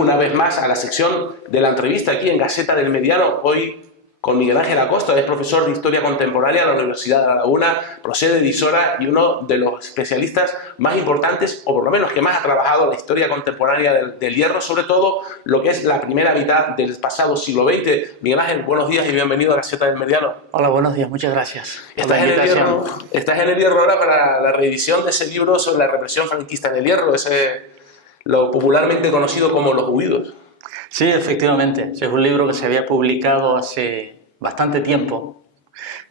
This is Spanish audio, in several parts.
una vez más a la sección de la entrevista aquí en Gaceta del Mediano, hoy con Miguel Ángel Acosta. Es profesor de Historia Contemporánea de la Universidad de La Laguna, procede de Isora y uno de los especialistas más importantes, o por lo menos que más ha trabajado la historia contemporánea del hierro, sobre todo lo que es la primera mitad del pasado siglo XX. Miguel Ángel, buenos días y bienvenido a Gaceta del Mediano. Hola, buenos días, muchas gracias por Estás la invitación. estás en el hierro ahora para la reedición de ese libro sobre la represión franquista en el hierro, lo popularmente conocido como Los Huidos. Sí, efectivamente, es un libro que se había publicado hace bastante tiempo,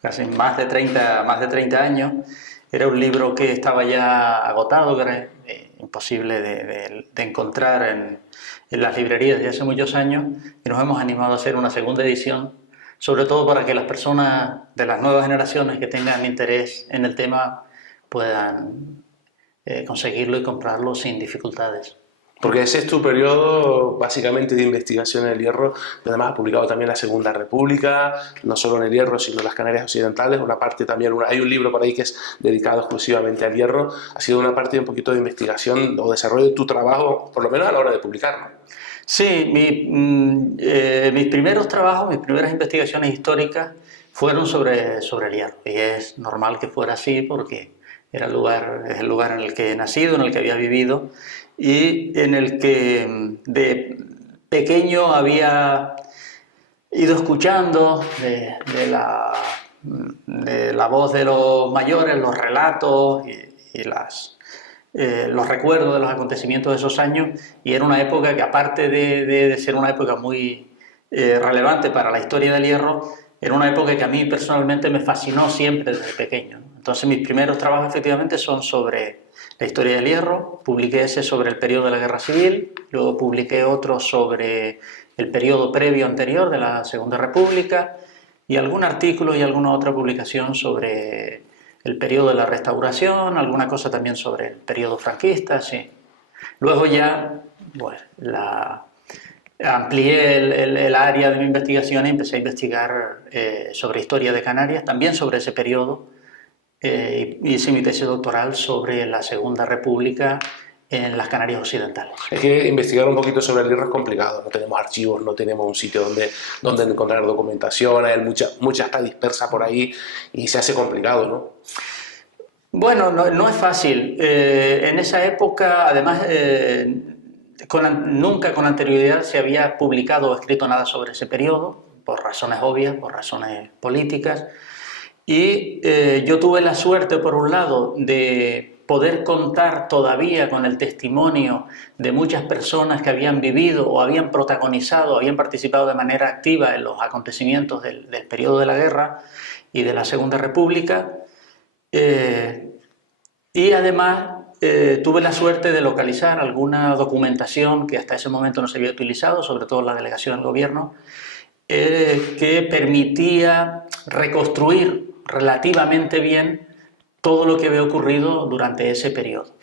casi más de 30 años. Era un libro que estaba ya agotado, que era imposible de encontrar en las librerías de hace muchos años, y nos hemos animado a hacer una segunda edición, sobre todo para que las personas de las nuevas generaciones que tengan interés en el tema puedan conseguirlo y comprarlo sin dificultades. Porque ese es tu periodo básicamente de investigación en el hierro, y además has publicado también la Segunda República, no solo en el hierro, sino en las Canarias Occidentales, una parte también, hay un libro por ahí que es dedicado exclusivamente al hierro. Ha sido una parte de un poquito de investigación o desarrollo de tu trabajo, por lo menos a la hora de publicarlo. Sí, mis primeros trabajos, mis primeras investigaciones históricas fueron sobre el hierro, y es normal que fuera así porque es el lugar en el que he nacido, en el que había vivido, y en el que de pequeño había ido escuchando de la voz de los mayores, los relatos y los recuerdos de los acontecimientos de esos años, y era una época que, aparte de ser una época muy relevante para la historia del hierro, era una época que a mí personalmente me fascinó siempre desde pequeño. Entonces mis primeros trabajos efectivamente son sobre la historia del hierro. Publiqué ese sobre el periodo de la Guerra Civil, luego publiqué otro sobre el periodo previo anterior de la Segunda República, y algún artículo y alguna otra publicación sobre el periodo de la Restauración, alguna cosa también sobre el periodo franquista, sí. Luego ya, bueno, amplié el área de mi investigación y empecé a investigar sobre historia de Canarias, también sobre ese periodo. Hice mi tesis doctoral sobre la Segunda República en las Canarias Occidentales. Es que investigar un poquito sobre el hierro es complicado, no tenemos archivos, no tenemos un sitio donde encontrar documentación, hay mucha está dispersa por ahí y se hace complicado, ¿no? Bueno, no es fácil. En esa época, además, nunca con anterioridad se había publicado o escrito nada sobre ese periodo, por razones obvias, por razones políticas. Y yo tuve la suerte, por un lado, de poder contar todavía con el testimonio de muchas personas que habían vivido o habían protagonizado, habían participado de manera activa en los acontecimientos del periodo de la guerra y de la Segunda República. Y además tuve la suerte de localizar alguna documentación que hasta ese momento no se había utilizado, sobre todo la delegación del gobierno, que permitía reconstruir relativamente bien todo lo que había ocurrido durante ese periodo.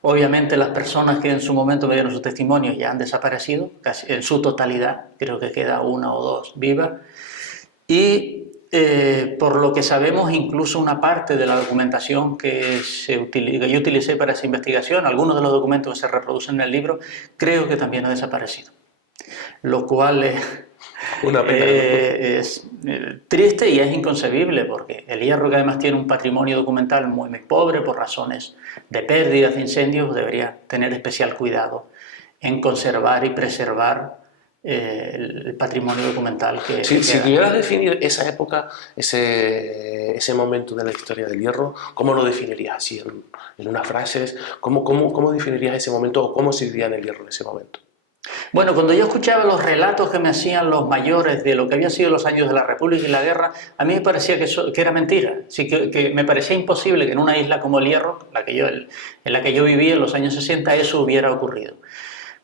Obviamente las personas que en su momento me dieron sus testimonios ya han desaparecido, casi en su totalidad, creo que queda una o dos vivas, y por lo que sabemos, incluso una parte de la documentación que yo utilicé para esa investigación, algunos de los documentos que se reproducen en el libro, creo que también ha desaparecido, lo cual es triste y es inconcebible, porque el hierro, que además tiene un patrimonio documental muy pobre por razones de pérdidas, de incendios, debería tener especial cuidado en conservar y preservar el patrimonio documental que si tuvieras que definir esa época, ese momento de la historia del hierro, ¿cómo lo definirías? Así, en unas frases, ¿cómo definirías ese momento o cómo se vivía en el hierro en ese momento? Bueno, cuando yo escuchaba los relatos que me hacían los mayores de lo que había sido los años de la República y la guerra, a mí me parecía que era mentira. Sí, que me parecía imposible que en una isla como el Hierro, en la que yo vivía en los años 60, eso hubiera ocurrido.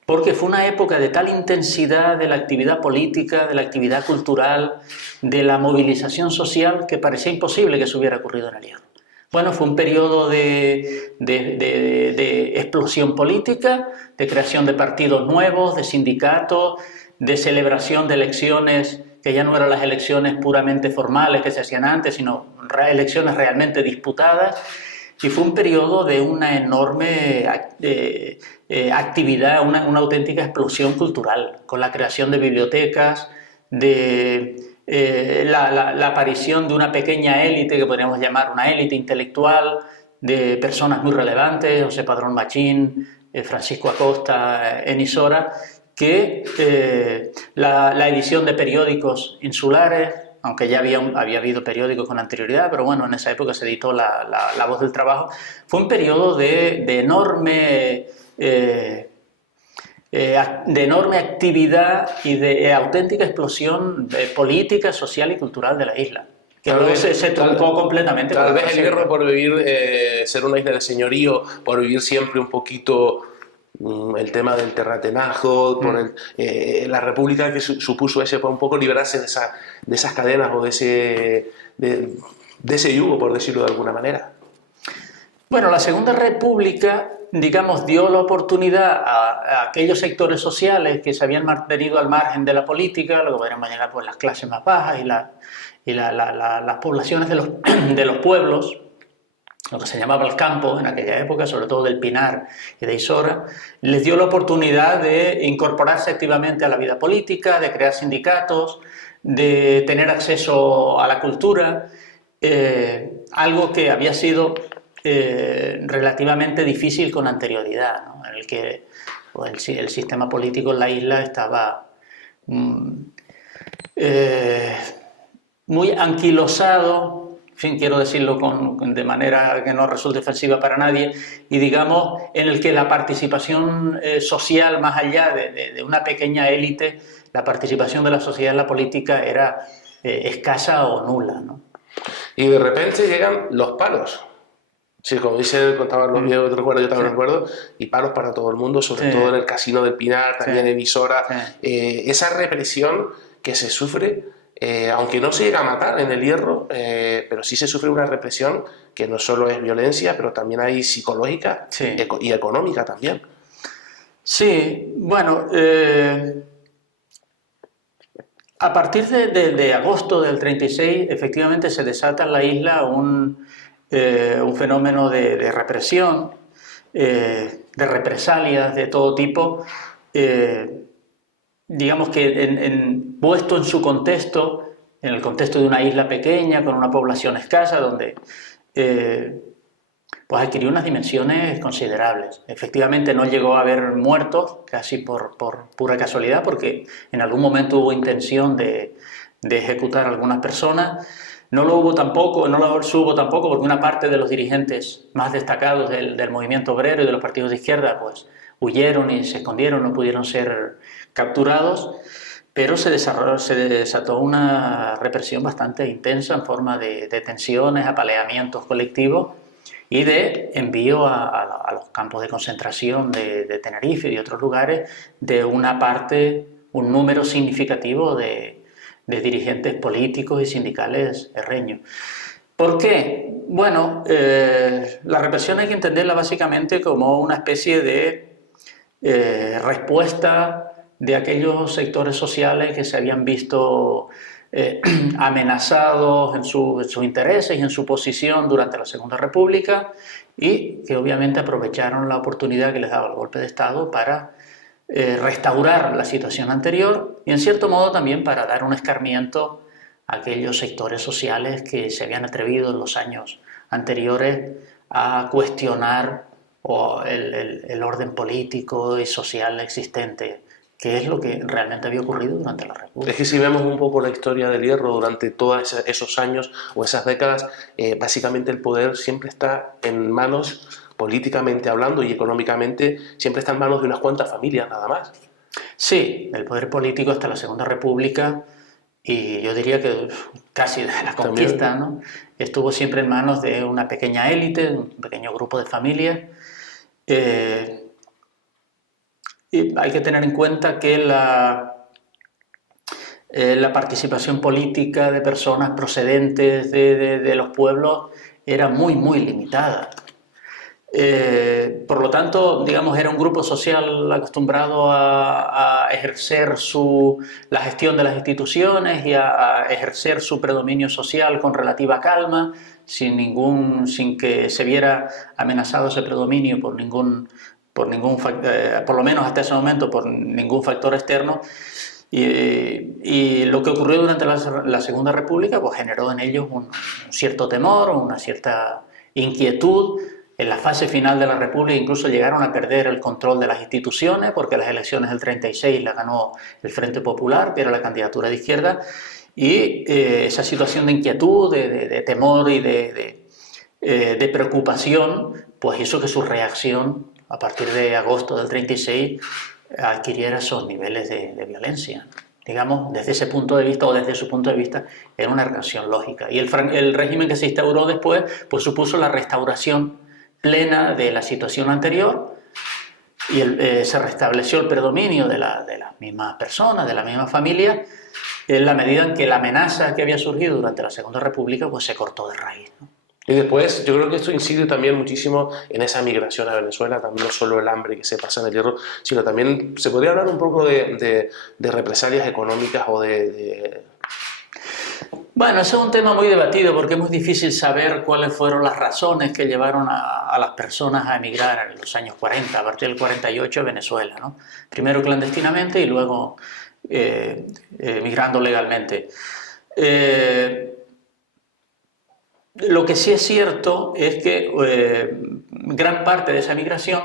Porque fue una época de tal intensidad de la actividad política, de la actividad cultural, de la movilización social, que parecía imposible que eso hubiera ocurrido en el Hierro. Bueno, fue un periodo de explosión política, de creación de partidos nuevos, de sindicatos, de celebración de elecciones que ya no eran las elecciones puramente formales que se hacían antes, sino elecciones realmente disputadas. y fue un periodo de una enorme actividad, una auténtica explosión cultural, con la creación de bibliotecas, de la aparición de una pequeña élite, que podríamos llamar una élite intelectual, de personas muy relevantes, José Padrón Machín, Francisco Acosta, Enisora, que la edición de periódicos insulares, aunque ya había habido periódicos con anterioridad, pero bueno, en esa época se editó la Voz del Trabajo, fue un periodo de enorme actividad y de auténtica explosión política, social y cultural de la isla, que luego se truncó completamente. Tal vez el Hierro, por vivir, ser una isla de señorío, por vivir siempre un poquito el tema del terratenajo, por la república que supuso ese, un poco liberarse de esas cadenas o de ese yugo, por decirlo de alguna manera. Bueno, la Segunda República, digamos, dio la oportunidad a aquellos sectores sociales que se habían mantenido al margen de la política, luego podríamos llegar pues las clases más bajas y las poblaciones de los pueblos, lo que se llamaba el campo en aquella época, sobre todo del Pinar y de Isora, les dio la oportunidad de incorporarse activamente a la vida política, de crear sindicatos, de tener acceso a la cultura, algo que había sido relativamente difícil con anterioridad, ¿no? En el que pues, el sistema político en la isla estaba muy anquilosado, en fin, quiero decirlo de manera que no resulte ofensiva para nadie, y digamos en el que la participación social, más allá de una pequeña élite, la participación de la sociedad en la política era escasa o nula, ¿no? Y de repente llegan los palos. Sí, como contaban los viejos, yo también recuerdo, y palos para todo el mundo, sobre todo en el Casino del Pinar, también en Isora. Esa represión que se sufre, aunque no se llega a matar en el Hierro, pero sí se sufre una represión que no solo es violencia, pero también hay psicológica y económica también. Sí, bueno, a partir de agosto del 36, efectivamente se desata en la isla un fenómeno de represión, de represalias de todo tipo, digamos que puesto en su contexto, en el contexto de una isla pequeña, con una población escasa, donde pues adquirió unas dimensiones considerables. Efectivamente no llegó a haber muertos, casi por pura casualidad, porque en algún momento hubo intención de ejecutar a algunas personas. No lo hubo tampoco, no lo hubo tampoco porque una parte de los dirigentes más destacados del movimiento obrero y de los partidos de izquierda pues huyeron y se escondieron, no pudieron ser capturados, pero se desató una represión bastante intensa en forma de detenciones, apaleamientos colectivos y de envío a los campos de concentración de Tenerife y de otros lugares de una parte, un número significativo de dirigentes políticos y sindicales herreños. ¿Por qué? Bueno, la represión hay que entenderla básicamente como una especie de respuesta de aquellos sectores sociales que se habían visto amenazados en sus intereses y en su posición durante la Segunda República y que obviamente aprovecharon la oportunidad que les daba el golpe de Estado para restaurar la situación anterior y en cierto modo también para dar un escarmiento a aquellos sectores sociales que se habían atrevido en los años anteriores a cuestionar el orden político y social existente, que es lo que realmente había ocurrido durante la República. Es que si vemos un poco la historia del Hierro durante todos esos años o esas décadas, básicamente el poder siempre está en manos, políticamente hablando y económicamente, siempre está en manos de unas cuantas familias nada más. Sí, el poder político hasta la Segunda República y yo diría que casi de la conquista, ¿no? Estuvo siempre en manos de una pequeña élite, un pequeño grupo de familias. Y hay que tener en cuenta que la participación política de personas procedentes de los pueblos era muy, muy limitada. Por lo tanto, digamos, era un grupo social acostumbrado a ejercer la gestión de las instituciones y a ejercer su predominio social con relativa calma, sin que se viera amenazado ese predominio por por lo menos hasta ese momento, por ningún factor externo. Y lo que ocurrió durante la Segunda República pues generó en ellos un cierto temor, una cierta inquietud. En la fase final de la República incluso llegaron a perder el control de las instituciones, porque las elecciones del 36 las ganó el Frente Popular, que era la candidatura de izquierda, y esa situación de inquietud, de temor y de preocupación, pues hizo que su reacción a partir de agosto del 36 adquiriera esos niveles de violencia. Digamos, desde ese punto de vista, o desde su punto de vista, era una reacción lógica. Y el régimen que se instauró después, pues supuso la restauración plena de la situación anterior, y se restableció el predominio de las mismas personas, de la misma familia, en la medida en que la amenaza que había surgido durante la Segunda República pues se cortó de raíz, ¿no? Y después, yo creo que esto incide también muchísimo en esa migración a Venezuela, también no solo el hambre que se pasa en el Hierro, sino también se podría hablar un poco de represalias económicas o Bueno, ese es un tema muy debatido porque es muy difícil saber cuáles fueron las razones que llevaron a las personas a emigrar en los años 40, a partir del 48 a Venezuela, ¿no? Primero clandestinamente y luego migrando legalmente. Lo que sí es cierto es que gran parte de esa migración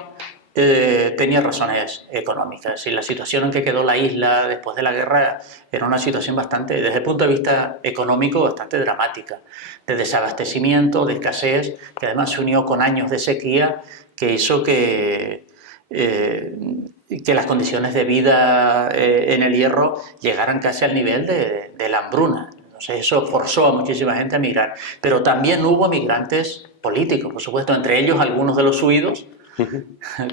tenía razones económicas. Es decir, la situación en que quedó la isla después de la guerra era una situación bastante, desde el punto de vista económico, bastante dramática, de desabastecimiento, de escasez, que además se unió con años de sequía que hizo que las condiciones de vida en el Hierro llegaran casi al nivel de la hambruna. Entonces eso forzó a muchísima gente a emigrar. Pero también hubo migrantes políticos, por supuesto, entre ellos algunos de los huidos,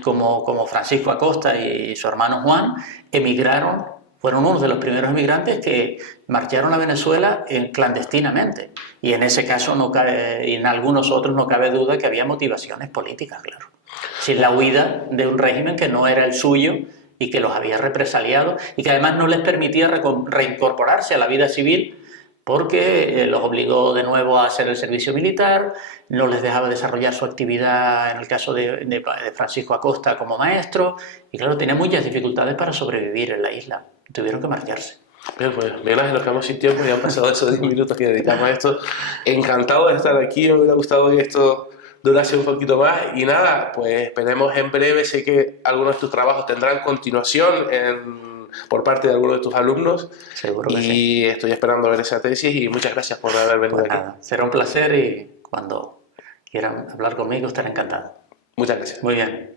como Francisco Acosta y su hermano Juan, emigraron, fueron unos de los primeros emigrantes que marcharon a Venezuela clandestinamente. Y en ese caso, y en algunos otros, no cabe duda que había motivaciones políticas, claro. Sin la huida de un régimen que no era el suyo y que los había represaliado y que además no les permitía reincorporarse a la vida civil, porque los obligó de nuevo a hacer el servicio militar, no les dejaba desarrollar su actividad, en el caso de Francisco Acosta, como maestro, y claro, tenía muchas dificultades para sobrevivir en la isla, tuvieron que marcharse. Bien, pues Miguel Ángel, nos quedamos sin tiempo, ya han pasado esos 10 minutos que dedicamos a esto. Encantado de estar aquí, me hubiera gustado que esto durase un poquito más, y nada, pues esperemos en breve, sé que algunos de tus trabajos tendrán continuación por parte de algunos de tus alumnos. Seguro que y sí. Estoy esperando ver esa tesis y muchas gracias por haber venido Pues aquí. nada, será un placer y cuando quieran hablar conmigo estaré encantado. Muchas gracias. Muy bien.